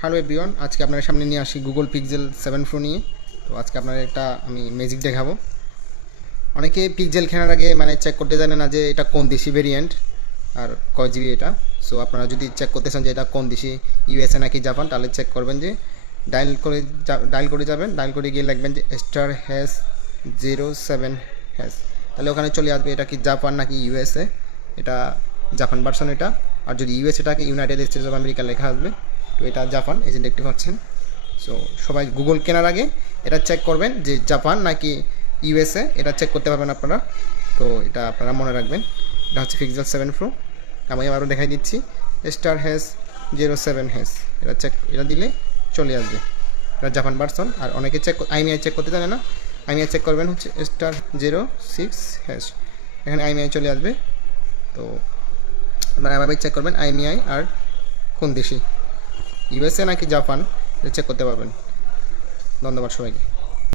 Hello everyone, আজকে আপনার সামনে নিয়ে আসি গুগল পিক্সেল 7 প্রো নিয়ে। তো আজকে আপনার একটা আমি ম্যাজিক দেখাবো। অনেকে পিক্সেল কেনার আগে চেক করতে জানে না যে এটা কোন দেশি ভেরিয়েন্ট আর কয় জিবি এটা। সো আপনারা যদি চেক করতে চান যে এটা কোন দেশি, ইউএসএ নাকি জাপান, তাহলে চেক করবেন যে ডায়াল করে যাবেন। ডায়াল করে গিয়ে লিখবেন যে *#07#। তাহলে ওখানে চলে আসবে এটা কি জাপান নাকি ইউএসএ। এটা জাপান ভার্সন এটা। আর যদি ইউএসএটাকে ইউনাইটেড স্টেটস অফ আমেরিকা লেখা আসবে, তো এটা জাপান, এই যে দেখতে পাচ্ছেন। সো সবাই গুগল কেনার আগে এটা চেক করবেন যে জাপান নাকি ইউএসএ, এটা চেক করতে পারবেন আপনারা। তো এটা আপনারা মনে রাখবেন। এটা হচ্ছে পিক্সেল 7 প্রো। আমি আবারও দেখাই দিচ্ছি, *#07#। এটা দিলে চলে আসবে, এটা জাপান ভার্সন। আর অনেকে আইমিআই চেক করতে জানে না, আইমিআই চেক করবেন হচ্ছে *06#। এখানে আইমিআই চলে আসবে। তো আপনারা এভাবে চেক করবেন আইমিআই আর কোন দেশি, ইউএসএ নাকি জাপান, এটা চেক করতে পারবেন। ধন্যবাদ সবাইকে।